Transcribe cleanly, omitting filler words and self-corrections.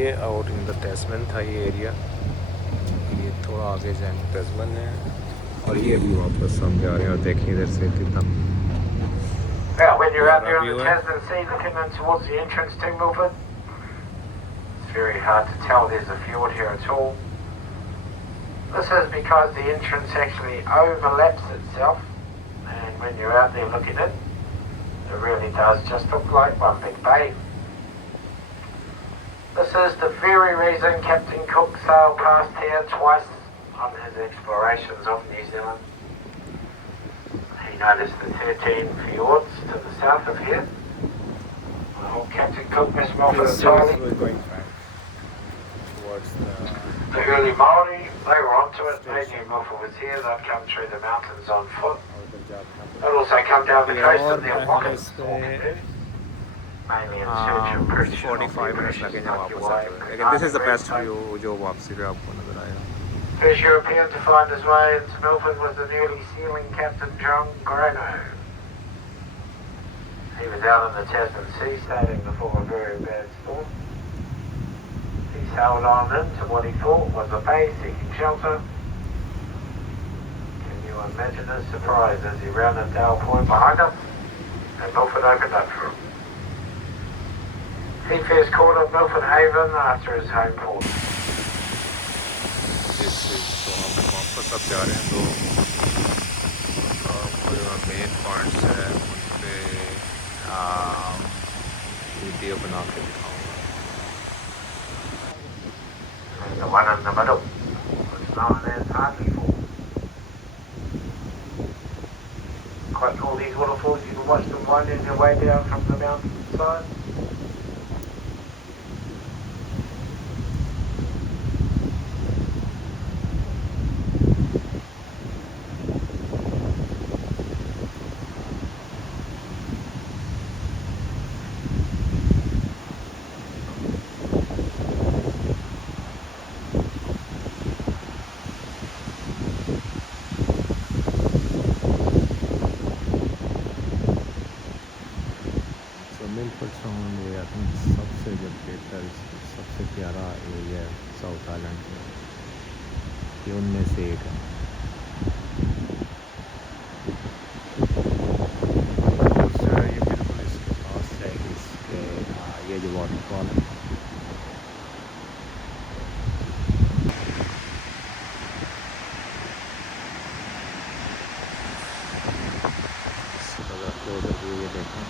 ये out in the टेस्मन था ये एरिया, ये थोड़ा आगे जाएंगे टेस्मन है, और ये अभी वापस हम जा रहे हैं। और देखिए इधर से कितना Well, when you're out there on view the है। Tasman Sea looking in towards the entrance to Milford, it's very hard to tell there's a fjord here at all. This is because the entrance actually overlaps itself, and when you're out there looking in, it really does just look like one big bay. This is the very reason Captain Cook sailed past here twice on his explorations of New Zealand. He noticed the 13 fjords to the south of here. Well, Captain Cook missed Milford entirely. we're going back towards The early Maori, they were onto it. They knew Milford was here. They'd come through the mountains on foot. They'd also come down the coast in their pockets. Mainly in search of British 45 minute लगेंगे वापस आते हुए, लेकिन this is the best view जो वापसी पे आपको नज़र आएगा। First European to find his way into Milford was the newly sealing Captain John Grano. He was out on the Tasman Sea sailing before a very bad storm. He sailed on into what he thought was a bay seeking shelter. Can you imagine his surprise as he rounded Dale Point behind us and Milford opened up for him? He first called at Milford Haven after his home port. तो हम वापस अब जा रहे हैं, तो आपको जो मेन पॉइंट्स है उन पे वीडियो बना के दिखाऊंगा। The one in the middle was known as Hartlepool. Quite cool, these waterfalls, you can watch them winding their way down from the mountainside. Milford Sound ये आई थिंक सबसे जो बेहतर, सबसे प्यारा एरिया है साउथ आइलैंड में, ये उनमें से एक है। ये बिल्कुल इसके पास है, इसके ये जो वाटरफॉल है, इसका क्लोजर व्यू ये देखें।